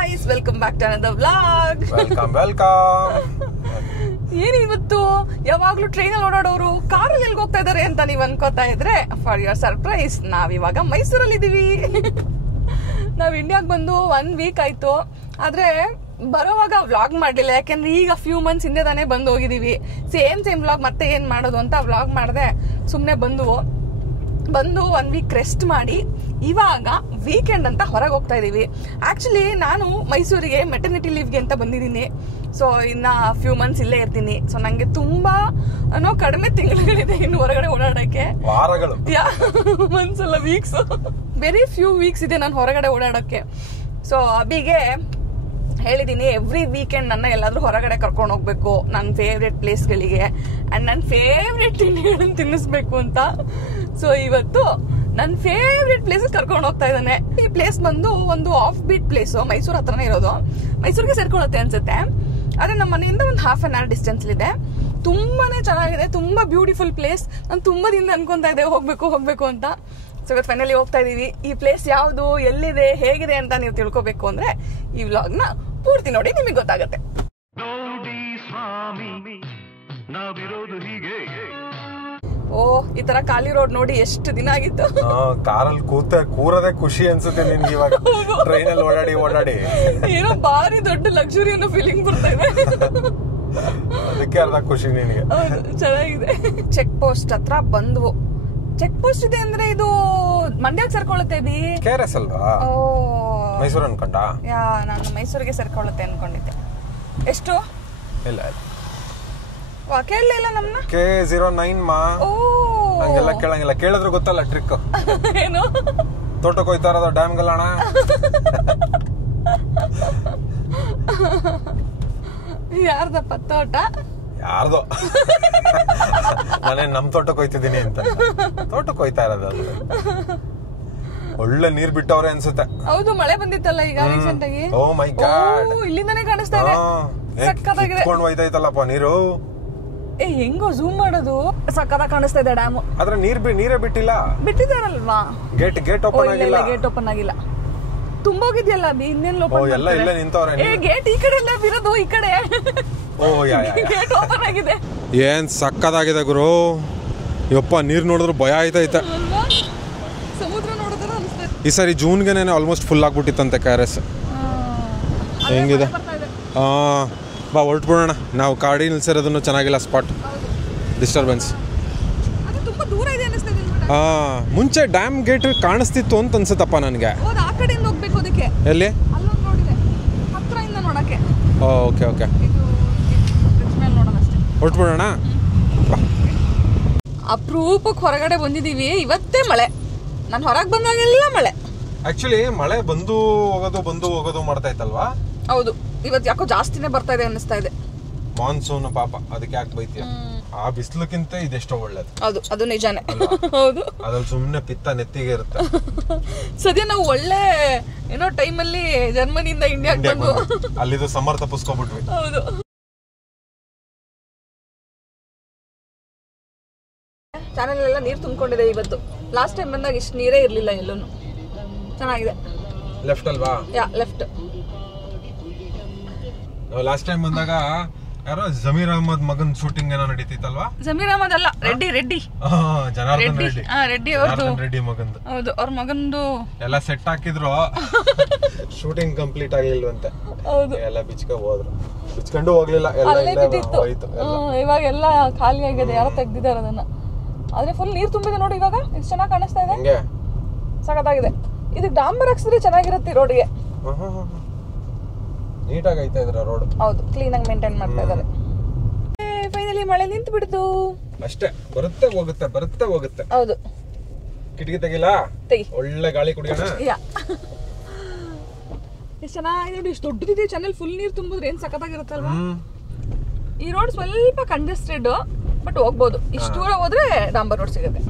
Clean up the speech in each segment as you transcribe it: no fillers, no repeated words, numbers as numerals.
guys, welcome back to another vlog. Welcome ಏನಿವತ್ತು ಯಾವಾಗ್ಲೂ train ಅಲ್ಲಿ ಓಡಾಡೋರು ಕಾರಲ್ಲಿ ಎಲ್ಲಿ ಹೋಗ್ತಾ ಇದಾರೆ ಅಂತ ನೀವ್ ಅನ್ಕೋತಾ ಇದ್ರೆ, ಫಾರ್ ಯುವರ್ ಸರ್ಪ್ರೈಸ್ ನಾವಿವಾಗ ಮೈಸೂರಲ್ಲಿ ಇದೀವಿ. ನಾವ್ ಇಂಡಿಯಾಗ್ ಬಂದು 1 ವೀಕ್ ಆಯ್ತು. ಆದ್ರೆ ಬರೋವಾಗ ವ್ಲಾಗ್ ಮಾಡ್ಲಿಲ್ಲ, ಯಾಕೆಂದ್ರೆ ಈಗ ಫ್ಯೂ ಮಂತ್ಸ್ ಹಿಂದೆ ತಾನೇ ಬಂದು ಹೋಗಿದೀವಿ. ಸೇಮ್ ವ್ಲಾಗ್ ಮತ್ತೆ ಏನ್ ಮಾಡೋದು ಅಂತ ವ್ಲಾಗ್ ಮಾಡದೆ ಸುಮ್ನೆ ಬಂದು 1 ವೀಕ್ ರೆಸ್ಟ್ ಮಾಡಿ ಇವಾಗ ವೀಕೆಂಡ್ ಅಂತ ಹೊರಗೆ ಹೋಗ್ತಾ ಇದೀವಿ. ಆಕ್ಚುಲಿ ನಾನು ಮೈಸೂರಿಗೆ ಮೆಟರ್ನಿಟಿ ಲೀವ್ಗೆ ಅಂತ ಬಂದಿದ್ದೀನಿ. ಸೊ ಇನ್ನ ಫ್ಯೂ ಮಂತ್ಸ್ ಇಲ್ಲೇ ಇರ್ತೀನಿ. ಸೊ ನಂಗೆ ತುಂಬಾ ಕಡಿಮೆ ತಿಂಗಳುಗಳಿದೆ ಇನ್ನು ಹೊರಗಡೆ ಓಡಾಡಕ್ಕೆ. ವಾರಗಳು, ಮಂತ್ಸ್ ಅಲ್ಲ, ವೀಕ್ಸ್. ವೆರಿ ಫ್ಯೂ ವೀಕ್ಸ್ ಇದೆ ನಾನು ಹೊರಗಡೆ ಓಡಾಡಕ್ಕೆ. ಸೊ ಅಬಿಗೆ ಹೇಳಿದೀನಿ, ಎವ್ರಿ ವೀಕೆಂಡ್ ನನ್ನ ಎಲ್ಲಾದ್ರೂ ಹೊರಗಡೆ ಕರ್ಕೊಂಡು ಹೋಗ್ಬೇಕು ನನ್ನ ಫೇವ್ರೆಟ್ ಪ್ಲೇಸ್ಗಳಿಗೆ ಅಂಡ್ ನನ್ನ ಫೇವ್ರೆಟ್ ತಿಂಡಿಗಳನ್ನ ತಿನ್ನಿಸ್ಬೇಕು ಅಂತ. ಸೊ ಇವತ್ತು ನನ್ನ ಫೇವ್ರೆಟ್ ಪ್ಲೇಸ್ ಕರ್ಕೊಂಡು ಹೋಗ್ತಾ ಇದ್ದಾನೆ. ಈ ಪ್ಲೇಸ್ ಬಂದು ಒಂದು ಆಫ್ ಬೀಟ್ ಪ್ಲೇಸ್, ಮೈಸೂರ್ ಹತ್ರನೇ ಇರೋದು. ಮೈಸೂರಿಗೆ ಸೇರ್ಕೊಳ್ಳುತ್ತೆ ಅನ್ಸುತ್ತೆ, ಆದ್ರೆ ನಮ್ಮ ಮನೆಯಿಂದ ಒಂದು ½ hour ಡಿಸ್ಟೆನ್ಸ್ ಇದೆ. ತುಂಬಾನೇ ಚೆನ್ನಾಗಿದೆ, ತುಂಬಾ ಬ್ಯೂಟಿಫುಲ್ ಪ್ಲೇಸ್. ನಾನು ತುಂಬಾ ದಿನ ಅನ್ಕೊಂತಾ ಇದ್ದೆ ಹೋಗ್ಬೇಕು ಅಂತ. ಸೊ ಇವತ್ತು ಫೈನಲಿ ಹೋಗ್ತಾ ಇದೀವಿ. ಈ ಪ್ಲೇಸ್ ಯಾವುದು, ಎಲ್ಲಿದೆ, ಹೇಗಿದೆ ಅಂತ ನೀವು ತಿಳ್ಕೊಬೇಕು ಅಂದ್ರೆ ಈ ವ್ಲಾಗ್ ನ ಪೂರ್ತಿ ನೋಡಿ, ನಿಮಗೆ ಗೊತ್ತಾಗತ್ತೆ. ಓ, ಈ ತರ ಖಾಲಿ ರೋಡ್ ನೋಡಿ ಎಷ್ಟು ದಿನ ಆಗಿತ್ತು. ಕಾರಲ್ಲಿ ಕೂರದೆ ಖುಷಿ ಅನ್ಸುತ್ತೆ ನಿನ್ಗೆ ಇವಾಗ. ಟ್ರೈನ್ ಅಲ್ಲಿ ಓಡಾಡಿ ಏನೋ ಬಾರಿ ದೊಡ್ಡ ಲಕ್ಸುರಿ ಅನ್ನೋ ಫೀಲಿಂಗ್ ಬರ್ತಾ ಇದೆ. ಅದಕ್ಕೆ ಅರ್ಧ ಖುಷಿ ನಿನಗೆ. ಚೆನ್ನಾಗಿದೆ. ಚೆಕ್ ಪೋಸ್ಟ್ ಹತ್ರ ಬಂದ್ವು. ಚೆಕ್ ಪೋಸ್ಟ್ ಇದೆ ಅಂದ್ರೆ ಇದು ಮಂಡ್ಯಕ್ಕೆ ಸೇರ್ಕೊಳ್ಳುತ್ತೆ ಬಿ. KRS ಅಲ್ವಾ? ಮೈಸೂರು ಅನ್ಕೊಂಡ? ನಾನು ಮೈಸೂರಿಗೆ ಸೇರ್ಕೊಳ್ಳುತ್ತೆ ಅನ್ಕೊಂಡಿದ್ದೆ. ಎಷ್ಟು? ಇಲ್ಲ ಕೇಳಲಿಲ್ಲ ನಮ್ನ. K09 ಮಾ. ಹಂಗೆಲ್ಲ ಕೇಳಂಗಿಲ್ಲ, ಕೇಳಿದ್ರು ಗೊತ್ತಲ್ಲ ಟ್ರಿಕ್. ಏನು? ತೋಟಕ್ಕೆ ಹೋಯ್ತಾ ಇರೋದು ಡ್ಯಾಮ್ಗಲ್ಲಣ್ಣ. ಯಾರ್ದಪ್ಪ ತೋಟ? ಯಾರ್ದೋ. ನಾನೇ ನಮ್ ತೋಟಕ್ಕೆ ಹೋಯ್ತಿದ್ದೀನಿ ಅಂತ. ತೋಟಕ್ಕೆ ಹೋಯ್ತಾ ಇರೋದು ಅದು. ಒಳ್ಳೆ ನೀರ್ ಬಿಟ್ಟವ್ರೆ ಅನ್ಸುತ್ತೆ. ಹೌದು, ಮಳೆ ಬಂದಿತ್ತಲ್ಲ ಈಗ ರೀಸೆಂಟ್ ಆಗಿ. ಓ ಮೈ ಗಾಡ್, ಇಲ್ಲಿಂದಾನೇ ಕಾಣಿಸ್ತಾ ಇದೆ. ಸಕ್ಕತ್ತಾಗಿದೆ. ಕಿತ್ಕೊಂಡು ಹೋಯ್ತೈತಲ್ಲಪ್ಪ ನೀರು. ಹೆಂಗೋ ಝೂಮ್ ಮಾಡೋದು. ಸಕ್ಕತ್ತಾಗಿ ಕಾಣಿಸ್ತಾ ಇದೆ ಡ್ಯಾಮ್. ಆದ್ರೆ ನೀರೇ ಬಿಟ್ಟಿಲ್ಲ. ಬಿಟ್ಟಿದಾರಲ್ವಾ? ಗೇಟ್ ಓಪನ್ ಆಗಿಲ್ಲ. ಗೇಟ್ ಓಪನ್ ಆಗಿಲ್ಲ. ತುಂಬೋಗಿದ್ಯಲ್ಲ ಇನ್ನೇನು ಓಪನ್? ಎಲ್ಲ ಇಲ್ಲ ನಿಂತವ್ರೆ. ಗೇಟ್ ಈ ಕಡೆ ಎಲ್ಲ ಬಿರೋದು, ಈ ಕಡೆ ಗೇಟ್ ಓಪನ್ ಆಗಿದೆ. ಏನ್ ಸಕ್ಕದಾಗಿದೆ ಗುರು. ಯಪ್ಪ, ನೀರ್ ನೋಡಿದ್ರು ಭಯ ಆಯ್ತೈತೆ. ಸಮುದ್ರ ನೋಡಿದ್ರೆ ಅನ್ಸುತ್ತೆ. ಈ ಸಾರಿ ಜೂನ್ಗೆನೆ ಆಲ್ಮೋಸ್ಟ್ ಫುಲ್ ಆಗ್ಬಿಟ್ಟಿತ್ತಂತೆ KRS. ಹೆಂಗಿದೆ? ಬಾ ಹೊರಟ್ಬಿಡೋಣ. ನಾವು ಕಾಡಿ ನಿಲ್ಸಿರೋದನ್ನು ಚೆನ್ನಾಗಿಲ್ಲ ಸ್ಪಾಟ್, ಡಿಸ್ಟರ್ಬೆನ್ಸ್. ಮುಂಚೆ ಡ್ಯಾಮ್ ಗೇಟ್ ಕಾಣಿಸ್ತಿತ್ತು ಅಂತ ಅನ್ಸುತ್ತಪ್ಪ ನನಗೆ. ಆ ಕಡೆಯಿಂದ ಹೋಗ್ಬೇಕು ಅದಕ್ಕೆ. ಎಲ್ಲಿ? ಅಲ್ಲೊಂದು ನೋಡಿದೆ, ಹತ್ರದಿಂದ ನೋಡಕ್ಕೆ. ಓಕೆ ಹೊರಟ್ಬಿಡೋಣ. ಅಪರೂಪಕ್ಕೆ ಹೊರಗಡೆ ಬಂದಿದೀವಿ. ಇವತ್ತೇ ಮಳೆ. ನಾನು ಹೊರಗೆ ಬಂದಾಗೆಲ್ಲ ಮಳೆ. ಆಕ್ಚುಲಿ ಮಳೆ ಬಂದು ಹೋಗೋದು ಮಾಡ್ತಾ ಇತ್ತಲ್ವಾ? ಹೌದು, ಇವತ್ತು ಯಾಕೋ ಜಾಸ್ತಿನೇ ಬರ್ತಾ ಇದೆ ಅನ್ನಿಸ್ತಾ ಇದೆ. ಮಾನ್ಸೂನ್ ಪಾಪ, ಅದಕ್ಕೆ ಯಾಕೆ ಬೈತೀಯ? ಆ ಬಿಸಿಲಕ್ಕಿಂತ ಇದೆಷ್ಟೋ ಒಳ್ಳೇದು. ಹೌದು, ಅದು ನಿಜಾನೇ. ಹೌದು, ಅದ್ರಲ್ಲಿ ಸುಮ್ಮನೆ ಪಿತ್ತ ನೆತ್ತಿಗೆ ಇರುತ್ತೆ. ಸದ್ಯ ನಾವು ಒಳ್ಳೆ ಏನೋ ಟೈಮಲ್ಲಿ ಜರ್ಮನಿಯಿಂದ ಇಂಡಿಯಾಗೆ ಬಂದು ಅಲ್ಲಿದು ಸಮರ್ ತಪ್ಪಿಸ್ಕೊಬಿಟ್ವಿ. ಹೌದು. ಚಾನೆಲ್ ಎಲ್ಲ ನೀರು ತುಂಬಿಕೊಂಡಿದೆ ಇವತ್ತು. ಲಾಸ್ಟ್ ಟೈಮ್ ಬಂದಾಗ ಇಷ್ಟು ನೀರೇ ಇರ್ಲಿಲ್ಲ ಎಲ್ಲೂ. ಚೆನ್ನಾಗಿದೆ. ಲೆಫ್ಟ್ ಅಲ್ವಾ? ಲೆಫ್ಟ್. ಲಾಸ್ಟ್ ಟೈಮ್ ಬಂದಾಗ ಯಾರೋ ಜಮೀರ್ ಅಹಮದ್ ಮಗನ್ ಶೂಟಿಂಗ್ ಏನೋ ನಡೀತಿತ್ತಲ್ವಾ? ಜಮೀರ್ ಅಹಮದ್ ಅಲ್ಲ, ರೆಡ್ಡಿ. ಜನಾರ್ದನ್ ರೆಡ್ಡಿ ಅವ್ರದ್ದು. ರೆಡ್ಡಿ ಮಗಂದು. ಹೌದು, ಅವ್ರ ಮಗಂದು ಎಲ್ಲ ಸೆಟ್ ಹಾಕಿದ್ರು. ಶೂಟಿಂಗ್ ಕಂಪ್ಲೀಟ್ ಆಗಿಲ್ವಂತೆ. ಹೌದು, ಎಲ್ಲ ಬಿಚ್ಕೊಂಡು ಹೋಗ್ಲಿಲ್ಲ. ಇವಾಗ ಎಲ್ಲ ಖಾಲಿ ಆಗಿದೆ, ಯಾರೋ ತೆಗ್ದಿದ್ದಾರೆ ಅದನ್ನ. ಆದ್ರೆ ಫುಲ್ ನೀರ್ ತುಂಬಿದೆ ನೋಡಿ ಇವಾಗ. ಎಷ್ಟು ಚೆನ್ನಾಗಿ ಕಾಣಿಸ್ತಾ ಇದೆ, ಸಖತ್ತಾಗಿದೆ. ಇದಕ್ಕೆ ಡಾಂಬರ್ ಹಾಕ್ಸಿದ್ರೆ ಚೆನ್ನಾಗಿರುತ್ತೆ ರೋಡ್ಗೆ. ನೀಟಾಗಿ ಐತಾ ಇದ್ರ ರೋಡ್. ಹೌದು, ಕ್ಲೀನ್ ಆಗಿ ಮೇಂಟೈನ್ ಮಾಡ್ತಾ ಇದ್ದಾರೆ. ಫೈನಲಿ ಮಳೆ ನಿಂತು ಬಿಡ್ತು. ಅಷ್ಟೇ, ಬರುತ್ತೆ ಹೋಗುತ್ತೆ. ಹೌದು, ಕಿಟಕಿ ತೆಗಿಲ್ಲ, ಒಳ್ಳೆ ಗಾಳಿ ಕುಡಿಯೋಣ. ಎಷ್ಟು ಚೆನ್ನಾಗಿದೆ ನೋಡಿ. ಇಷ್ಟು ದೊಡ್ಡದಿದೆ ಚಾನೆಲ್. ಫುಲ್ ನೀರು ತುಂಬಿದ್ರೆ ಏನ್ ಸಖತ್ತಾಗಿರುತ್ತಲ್ವಾ? ಈ ರೋಡ್ ಸ್ವಲ್ಪ ಕಂಜೆಸ್ಟೆಡ್, ಬಟ್ ಹೋಗ್ಬೋದು. ಇಷ್ಟು ದೂರ ಹೋದ್ರೆ ಡಾಂಬರ್ ರೋಡ್ ಸಿಗುತ್ತೆ.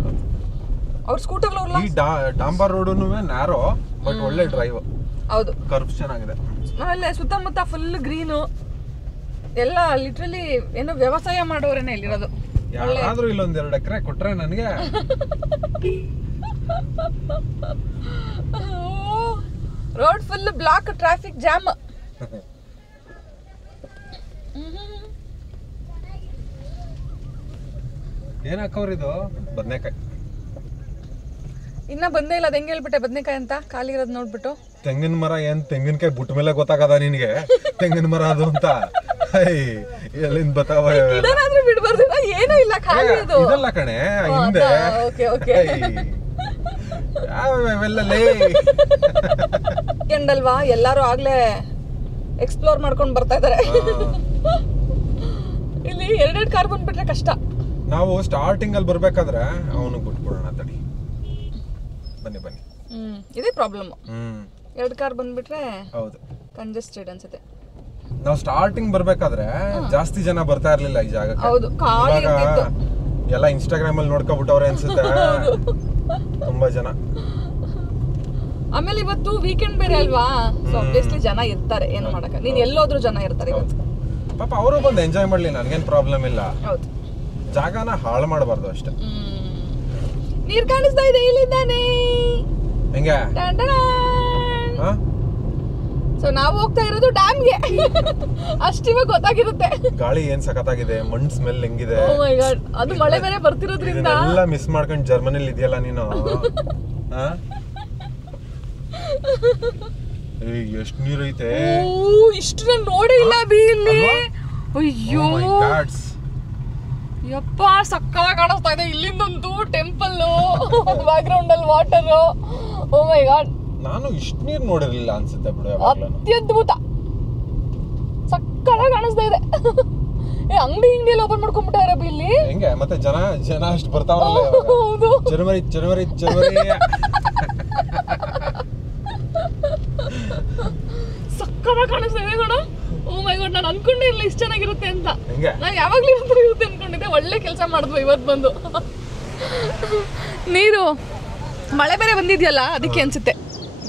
ಅವ್ರ ಸ್ಕೂಟರ್ ಡಾಂಬರ್ ರೋಡ್ ನ್ಯಾರೋ, ಬಟ್ ಒಳ್ಳೆ ಡ್ರೈವ್. ಹೌದು, ಕರ್ವ್ಸ್ ಚೆನ್ನಾಗಿದೆ. ಆಮೇಲೆ ಸುತ್ತಮುತ್ತ ಫುಲ್ ಗ್ರೀನು. ಎಲ್ಲ ಲಿಟ್ರಲಿ ಏನೋ ವ್ಯವಸಾಯ ಮಾಡೋರೇನೆ ಇಲ್ಲಿರೋದು. ಯಾರಾದ್ರೂ ಇಲ್ಲೊಂದ್ 2 ಎಕರೆ ಕೊಟ್ರೆ ನನಗೆ. Road full block, traffic jam. ಏನ್ ಹಾಕವ್ರಿದು? ಬದನೆಕಾಯಿ ಇನ್ನ ಬಂದೇ ಇಲ್ಲ. ಅದ್ ಹೆಂಗ್ ಹೇಳ್ಬಿಟ್ಟೆ ಬದನೆಕಾಯಿ ಅಂತ ಖಾಲಿ ಇರೋದ್ ನೋಡ್ಬಿಟ್ಟು. ತೆಂಗಿನ ಮರ ಏನ್ ತೆಂಗಿನಕಾಯಿ ಬುಟ್ಟ ಮೇಲೆ ಗೊತ್ತಾಗದ ನಿನ್ಗೆ ತೆಂಗಿನ ಮರ ಅದು ಅಂತ? ಎಲ್ಲಿಂದ ಬತಾವ? ಇದನ್ನಾದ್ರೂ ಬಿಡ್ಬಾರ್ದು, ಏನೂ ಇಲ್ಲ ಖಾಲಿ ಇದು. ಇದಲ್ಲ ಕಣೆ ಹಿಂದೆ. Okay okay. ಎಂಡಲ್ವಾ ಎಲ್ಲಾರು ಆಗ್ಲೇ ಎಕ್ಸ್ಪ್ಲೋರ್ ಮಾಡ್ಕೊಂಡ್ ಬರ್ತಾ ಇದಾರೆ. ಇಲ್ಲಿ 2 ಕಾರ್ ಬಂದ್ಬಿಟ್ರೆ ಕಷ್ಟ. ನಾವು ಸ್ಟಾರ್ಟಿಂಗ್ ಅಲ್ಲಿ ಬರ್ಬೇಕಾದ್ರೆ ಅವನಿಗೆ ಬಿಟ್ಬಿಡೋಣ ತಡಿ. ಬನ್ನಿ ಬನ್ನಿ. ಇದೇ ಪ್ರಾಬ್ಲಮ್. 2 ಕಾರ್ ಬಂದ್ಬಿಟ್ರೆ ಹೌದು ಕಂಜೆಸ್ಟೆಡ್ ಅನ್ಸುತ್ತೆ. ನಾವು ಸ್ಟಾರ್ಟಿಂಗ್ ಬರ್ಬೇಕಾದ್ರೆ ಜಾಸ್ತಿ ಜನ ಬರ್ತಾ ಇರ್ಲಿಲ್ಲ ಈ ಜಾಗಕ್ಕೆ. ಹೌದು, ಖಾಲಿ ಇರ್ತಿತ್ತು. ಎಲ್ಲ ಇನ್ಸ್ಟಾಗ್ರಾಮ್ ಅಲ್ಲಿ ನೋಡ್ಕೊಬಿಟ್ಟವ್ರೆ ಅನ್ಸುತ್ತೆ ತುಂಬಾ ಜನ. ಆಮೇಲೆ ಇವತ್ತು ವೀಕೆಂಡ್ ಬೇರೆ ಅಲ್ವಾ, ಸೊ ಆಬ್ವಿಯಸ್ಲಿ ಜನ ಇರ್ತಾರೆ, ಏನು ಮಾಡಕ. ನೀನ್ ಎಲ್ಲೋದ್ರು ಜನ ಇರ್ತಾರೆ ಇವತ್ತು. ಪಾಪ ಅವರು ಬಂದು ಎಂಜಾಯ್ ಮಾಡ್ಲಿ, ನನ್ಗೇನ್ ಪ್ರಾಬ್ಲಮ್ ಇಲ್ಲ. ಹೌದು, ಜಾಗನ ಹಾಳು ಮಾಡಬಾರ್ದು ಅಷ್ಟೇ. ನೀರ್ ಕಾಣಿಸ್ತಾ ಇದೆ ಇಲ್ಲಿಂದಾನೆ. ಹೆಂಗೆ? ಸೊ ನಾವು ಹೋಗ್ತಾ ಇರೋದು ಡ್ಯಾಮ್ಗೆ. ಅಷ್ಟಿವಾಗ ಗೊತ್ತಾಗಿರುತ್ತೆ. ಗಾಳಿ ಏನ್ ಸಖತ್ತಾಗಿದೆ, ಮಣ್ಣು ಸ್ಮೆಲ್ ಹೆಂಗಿದೆ. ಓ ಮೈ ಗಾಡ್, ಅದು ಮಳೆ ಬೇರೆ ಬರ್ತಿರೋದ್ರಿಂದ ಎಲ್ಲ ಮಿಸ್ ಮಾಡ್ಕೊಂಡು ಜರ್ಮನಿಲಿ ಇದೆಯಲ್ಲ ನೀನು. ಎಷ್ಟು ನೀರು ಐತೆ! ಇಷ್ಟು ನಾನು ನೋಡೇ ಇಲ್ಲ ಬಿ ಇಲ್ಲಿ. ಅಯ್ಯೋ ಯಪ್ಪ, ಸಕ್ಕತ್ತಾಗಿ ಕಾಣಿಸ್ತಾ ಇದೆ. ಇಲ್ಲಿಂದಂತೂ ಟೆಂಪಲ್, ಬ್ಯಾಕ್ ಗ್ರೌಂಡ್ ಅಲ್ಲಿ ವಾಟರ್. ಓ ಮೈ ಗಾಡ್, ನಾನು ಇಷ್ಟು ನೀರು ನೋಡಿರ್ಲಿಲ್ಲ ಅನ್ಸುತ್ತೆ ಬಿಡು. ಅತ್ಯದ್ಭುತ, ಸಕ್ಕತ್ತಾಗಿ ಕಾಣಿಸ್ತಾ ಇದೆ. ಅಂಗಡಿಯಲ್ಲಿ ಓಪನ್ ಮಾಡ್ಕೊಂಡ್ಬಿಟ್ಟಾರ ಇಲ್ಲಿ. ಹೆಂಗೆ ಮತ್ತೆ ಜನ ಅಷ್ಟು ಬರ್ತಾವಲ್ಲ. ಹೌದು, ಜನವರಿ ಸಕ್ಕತ್ತಾಗಿ ಕಾಣಿಸ್ತಾ ಇದೆ ಕಣ. ಓ ಮೈ ಗಾಡ್, ನಾನು ಅನ್ಕೊಂಡೇ ಇಲ್ಲ ಇಷ್ಟು ಚೆನ್ನಾಗಿರುತ್ತೆ ಅಂತ. ನಾನು ಯಾವಾಗ್ಲೂ ಇರುತ್ತೆ ಅನ್ಕೊಂಡಿದ್ದೆ. ಒಳ್ಳೆ ಕೆಲಸ ಮಾಡಿದ್ವಿ ಇವತ್ತು ಬಂದು. ನೀರು ಮಳೆ ಬೇರೆ ಬಂದಿದ್ಯಲ್ಲ, ಅದಕ್ಕೆ ಅನ್ಸುತ್ತೆ.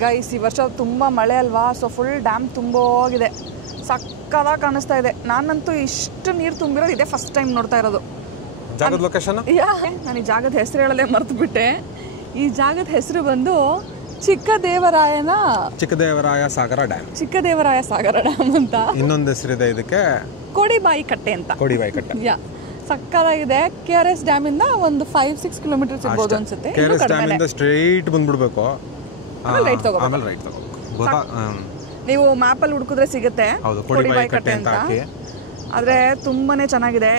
ಗೈಸ್, ಈ ವರ್ಷ ತುಂಬಾ ಮಳೆ ಅಲ್ವಾ, ಸೊ ಫುಲ್ ಡ್ಯಾಮ್ ತುಂಬೋಗಿದೆ. ಸಕ್ಕತ್ತಾಗಿ ಕಾಣಿಸ್ತಾ ಇದೆ. ನಾನಂತೂ ಇಷ್ಟು ನೀರು ತುಂಬಿರೋದು ಇದೇ ಫಸ್ಟ್ ಟೈಮ್ ನೋಡ್ತಾ ಇರೋದು. ಜಾಗದ ಲೊಕೇಶನ್? ನಾನು ಈ ಜಾಗದ ಹೆಸರು ಹೇಳಲೇ ಮರ್ತು ಬಿಟ್ಟೆ. ಈ ಜಾಗದ ಹೆಸರು ಬಂದು ಚಿಕ್ಕದೇವರಾಯ ಸಾಗರ ಡ್ಯಾಮ್. ಚಿಕ್ಕದೇವರಾಯ ಸಾಗರ ಡ್ಯಾಮ್ ಅಂತ. ಇನ್ನೊಂದು ಹೆಸರಿದೆ ಇದಕ್ಕೆ, ಕೋಡಿಬಾಯಿ ಕಟ್ಟೆ ಅಂತ. ಕೋಡಿಬಾಯಿ ಕಟ್ಟೆ. ಸಕ್ಕತ್ತಾಗಿದೆ. KRS ಡ್ಯಾಮ್ ಇಂದ ಒಂದು 5-6 ಕಿಲೋಮೀಟರ್ಸ್ ಇರ್ಬೋದು ಅನ್ಸುತ್ತೆ. KRS ಡ್ಯಾಮ್ ಇಂದ ಸ್ಟ್ರೈಟ್ ಬಂದ್ಬಿಡ್ಬೇಕು, ಆಮೇಲೆ ರೈಟ್ ತಗೋಬೇಕು. ನೀವು ಮ್ಯಾಪ್ ಅಲ್ಲಿ ಹುಡುಕಿದ್ರೆ ಸಿಗುತ್ತೆ ಕೋಡಿಬಾಯಿ ಕಟ್ಟೆ ಅಂತ. ಆದ್ರೆ ತುಂಬಾನೇ ಚೆನ್ನಾಗಿದೆ.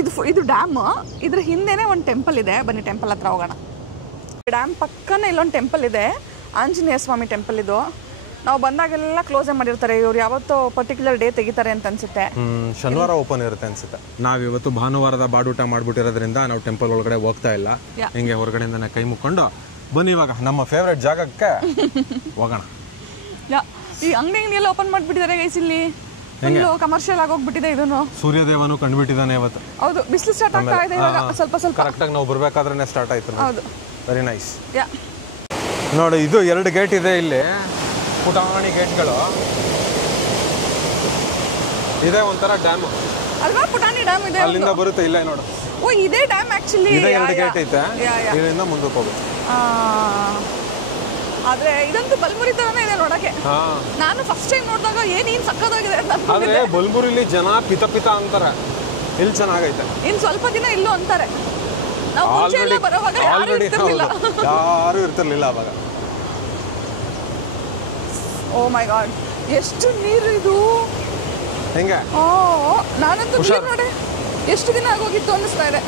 ಇದು ಡ್ಯಾಮ್, ಇದ್ರ ಹಿಂದೆನೆ ಒಂದು ಟೆಂಪಲ್ ಇದೆ. ಬನ್ನಿ ಟೆಂಪಲ್ ಹತ್ರ ಹೋಗೋಣ. ಡ್ಯಾಮ್ ಪಕ್ಕನೇ ಇಲ್ಲೊಂದು ಟೆಂಪಲ್ ಇದೆ, ಆಂಜನೇಯ ಸ್ವಾಮಿ ಟೆಂಪಲ್. ಇದು ನಾವು ಬಂದಾಗೆಲ್ಲ ಕ್ಲೋಸೇ ಮಾಡಿರ್ತಾರೆ ಇವ್ರು. ಯಾವತ್ತೋ ಪರ್ಟಿಕ್ಯುಲರ್ ಡೇ ತೆಗಿತಾರೆ ಅಂತ ಅನ್ಸುತ್ತೆ. ಶನಿವಾರ ಓಪನ್ ಇರುತ್ತೆ ಅನ್ಸುತ್ತೆ. ನಾವಿವತ್ತು ಭಾನುವಾರದ ಬಾಡೂಟ ಮಾಡ್ಬಿಟ್ಟಿರೋದ್ರಿಂದ ನಾವು ಟೆಂಪಲ್ ಒಳಗಡೆ ಹೋಗ್ತಾ ಇಲ್ಲ. ಹಿಂಗೆ ಹೊರಗಡೆಯಿಂದನೇ ಕೈ ಮುಕ್ಕೊಂಡು ಬನ್ನಿ ಇವಾಗ ನಮ್ಮ ಫೇವ್ರೆಟ್ ಜಾಗಕ್ಕೆ ಹೋಗೋಣ. ಈ ಅಂಗಡಿ ಎಲ್ಲ ಓಪನ್ ಮಾಡ್ಬಿಟ್ಟಿದ್ದಾರೆ ಗೈಸ್. ಇಲ್ಲಿ ಕಮರ್ಷಿಯಲ್ ಆಗೋಗ್ಬಿಟ್ಟಿದೆ. ಇದನ್ನು ಸೂರ್ಯದೇವನು ಕಂಡುಬಿಟ್ಟಿದ್ದಾನೆ ಇವತ್ತು. ಹೌದು, ಬಿಸಿಲು ಸ್ಟಾರ್ಟ್ ಆಗ್ತಾ ಇದೆ ಇವಾಗ ಸ್ವಲ್ಪ ಸ್ವಲ್ಪ. ಕರೆಕ್ಟ್ ಆಗಿ ನಾವು ಬರ್ಬೇಕಾದ್ರೆ ಸ್ಟಾರ್ಟ್ ಆಯ್ತು. ಹೌದು, ವೆರಿ ನೈಸ್. ನೋಡಿ, ಇದು 2 ಗೇಟ್ ಇದೆ ಇಲ್ಲಿ, ಪುಟಾಣಿ ಗೇಟ್ಗಳು. ಇದೇ ಒಂಥರ ಡ್ಯಾಮ್ ಅಲ್ವಾ? ಪುಟಾಣಿ ಡ್ಯಾಮ್ ಇದೆ, ಅಲ್ಲಿಂದ ಬರುತ್ತೆ. ಇಲ್ಲ ನೋಡು, ಓ ಇದೇ ಡ್ಯಾಮ್ ಆಕ್ಚುಲಿ. 2 ಗೇಟ್ ಐತೆ, ಇದರಿಂದ ಮುಂದಕ್ಕೆ ಹೋಗುತ್ತೆ. ಆದ್ರೆ ಇದಂತೂ ಬಲ್ಮುರಿ ತರನೇ ಇದೆ ನೋಡಕ್ಕೆ. ನಾನು ಫಸ್ಟ್ ಟೈಮ್ ನೋಡಿದಾಗ ಏನ್ ಸಕ್ಕತ್ತಾಗಿದೆ ಅಂತ. ಆದ್ರೆ ಬಲ್ಮುರಿಲಿ ಜನ ಪಿತ ಅಂತಾರೆ, ಇಲ್ಲಿ ಚೆನ್ನಾಗೈತೆ. ಇನ್ ಸ್ವಲ್ಪ ದಿನ ಇಲ್ಲೂ ಅಂತಾರೆ. ನಾವು ಮುಂಚೆ ಎಲ್ಲ ಬರುವಾಗ ಯಾರು ಇರ್ತಿರ್ಲಿಲ್ಲ ಅವಾಗ. ಓ ಮೈ ಗಾಡ್, ಎಷ್ಟು ನೀರು ಇದು! ಹೆಂಗೆ? ನಾನಂತೂ ನೋಡಿ ಎಷ್ಟು ದಿನ ಆಗೋಗಿತ್ತು ಅನ್ನಿಸ್ತಾ ಇದೆ.